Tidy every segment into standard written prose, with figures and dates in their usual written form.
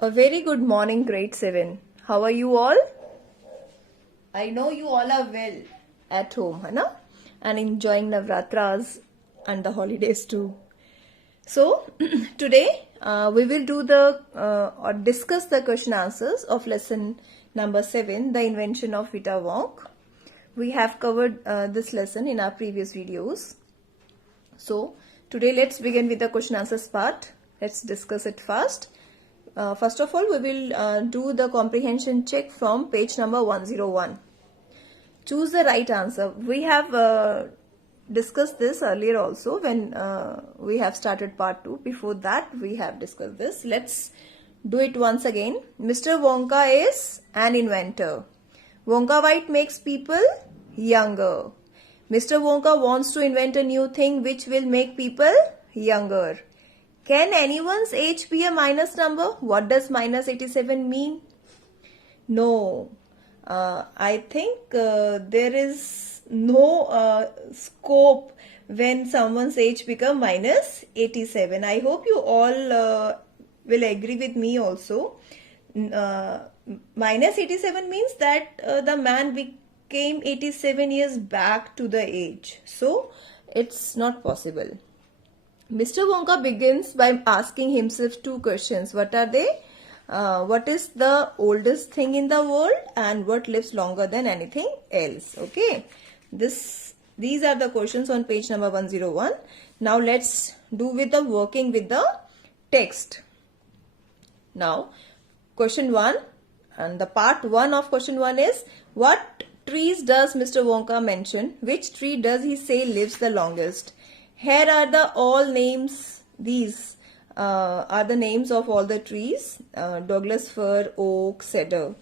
A very good morning, grade 7. How are you all? I know you all are well at home, है ना? And enjoying Navratras and the holidays too. So, today we will do or discuss the question answers of lesson number 7, the invention of Vita Wonk. We have covered this lesson in our previous videos. So, today let's begin with the question answers part. Let's discuss it first. First of all, we will do the comprehension check from page number 101. Choose the right answer. We have discussed this earlier also when we have started part 2. Before that, we have discussed this. Let's do it once again. Mr. Wonka is an inventor. Wonka White makes people younger. Mr. Wonka wants to invent a new thing which will make people younger. Can anyone's age be a minus number? What does minus 87 mean? No. I think there is no scope when someone's age become minus 87. I hope you all will agree with me also. Minus 87 means that the man became 87 years back to the age. So, it's not possible. Mr. Wonka begins by asking himself two questions. What are they? What is the oldest thing in the world and what lives longer than anything else? Okay. These are the questions on page number 101. Now let's do with the working with the text. Now, question 1 and the part 1 of question 1 is, what trees does Mr. Wonka mention? Which tree does he say lives the longest? Here are the all names. These are the names of all the trees. Douglas fir, oak, cedar.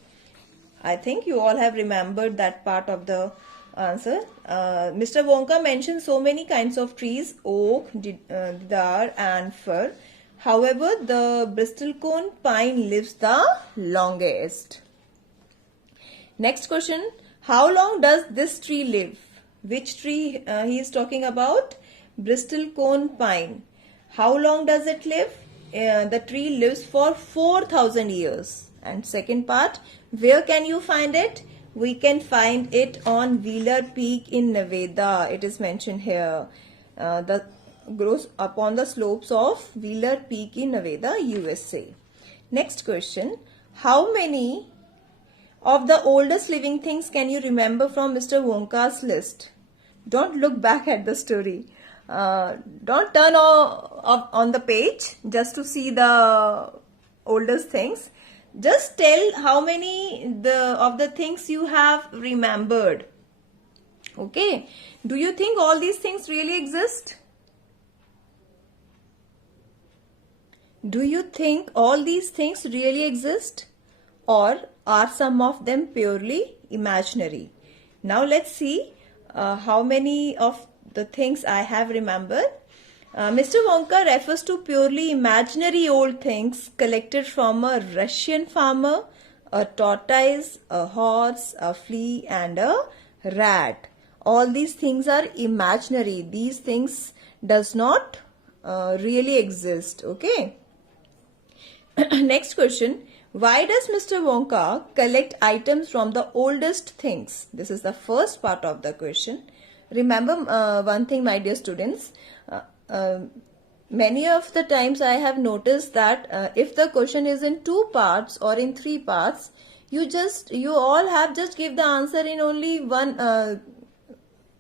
I think you all have remembered that part of the answer. Mr. Wonka mentioned so many kinds of trees, oak, deodar and fir. However, the bristlecone pine lives the longest. Next question. How long does this tree live? Which tree he is talking about? Bristlecone pine. How long does it live? The tree lives for 4,000 years. And second part, where can you find it? We can find it on Wheeler Peak in Nevada. It is mentioned here. The grows upon the slopes of Wheeler Peak in Nevada, USA. Next question. How many of the oldest living things can you remember from Mr. Wonka's list? Don't look back at the story. Don't turn on the page just to see the oldest things. Just tell how many of the things you have remembered. Okay. Do you think all these things really exist? Do you think all these things really exist? Or are some of them purely imaginary? Now let's see how many of the things I have remembered. Mr. Wonka refers to purely imaginary old things collected from a Russian farmer, a tortoise, a horse, a flea and a rat. All these things are imaginary. These things does not really exist. Okay. Next question. Why does Mr. Wonka collect items from the oldest things? This is the first part of the question. Remember one thing, my dear students, many of the times I have noticed that if the question is in 2 parts or in 3 parts, you all have just give the answer in only one,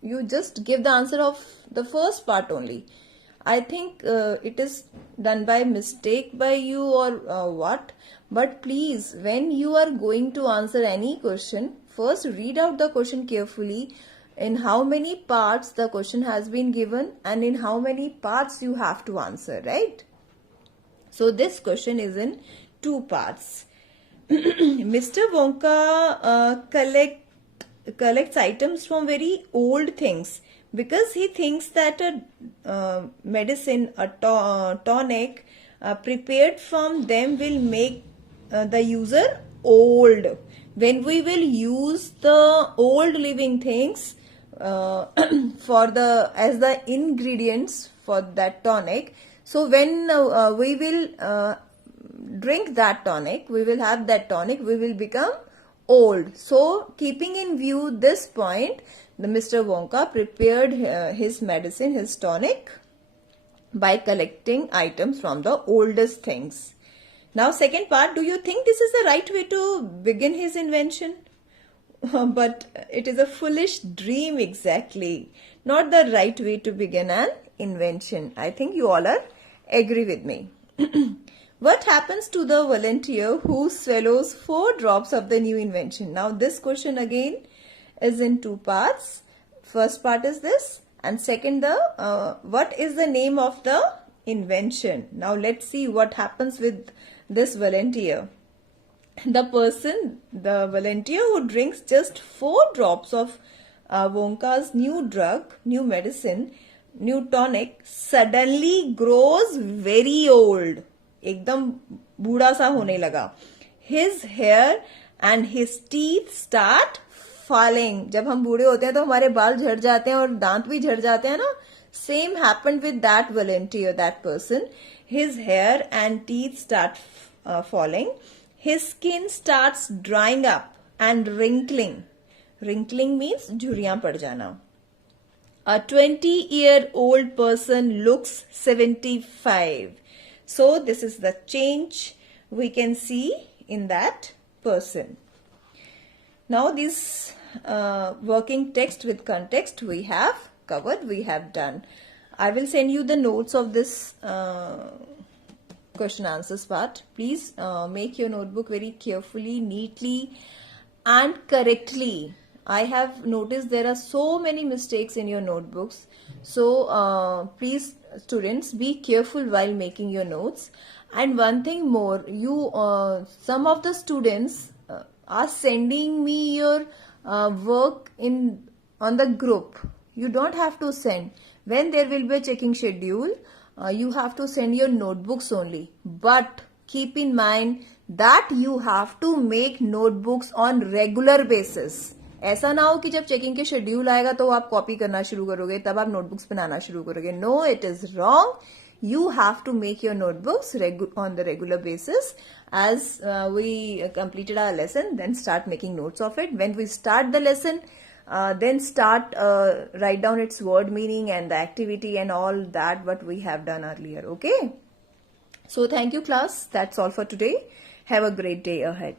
you just give the answer of the first part only. I think it is done by mistake by you or what, but please, when you are going to answer any question, first read out the question carefully, in how many parts the question has been given and in how many parts you have to answer, right? So this question is in 2 parts. Mr. Wonka collects items from very old things because he thinks that a medicine, a tonic prepared from them will make the user old. When we will use the old living things as the ingredients for that tonic, so when we will drink that tonic, we will have that tonic, we will become old. So keeping in view this point, the Mr. Wonka prepared his medicine, his tonic, by collecting items from the oldest things. Now second part, do you think this is the right way to begin his invention? But it is a foolish dream exactly, not the right way to begin an invention. I think you all are agree with me. What happens to the volunteer who swallows 4 drops of the new invention? Now this question again is in 2 parts. First part is this, and second what is the name of the invention? Now let's see what happens with this volunteer. The volunteer who drinks just 4 drops of Wonka's new drug, new medicine, new tonic, suddenly grows very old. एकदम बूढ़ा सा होने लगा. His hair and his teeth start falling. जब हम बूढ़े होते हैं तो हमारे बाल झड़ जाते हैं और दांत भी झड़ जाते हैं ना. Same happened with that volunteer, that person. His hair and teeth start falling. His skin starts drying up and wrinkling. Wrinkling means झुर्रियां पड़ जाना. A 20-year-old person looks 75. So this is the change we can see in that person. Now this working text with context we have covered, we have done. I will send you the notes of this question answers part. Please make your notebook very carefully, neatly and correctly. I have noticed there are so many mistakes in your notebooks. So please students, be careful while making your notes. And one thing more, some of the students are sending me your work on the group. You don't have to send. When there will be a checking schedule, you have to send your notebooks only. But keep in mind that you have to make notebooks on regular basis. ऐसा ना हो कि जब checking के schedule आएगा तो आप copy करना शुरू करोगे, तब आप नोटबुक्स बनाना शुरू करोगे. No, it is wrong. You have to make your notebooks on the regular basis. As we completed our lesson, then start making notes of it. When we start the lesson, then write down its word meaning and the activity and all that what we have done earlier. Okay. So thank you class. That's all for today. Have a great day ahead.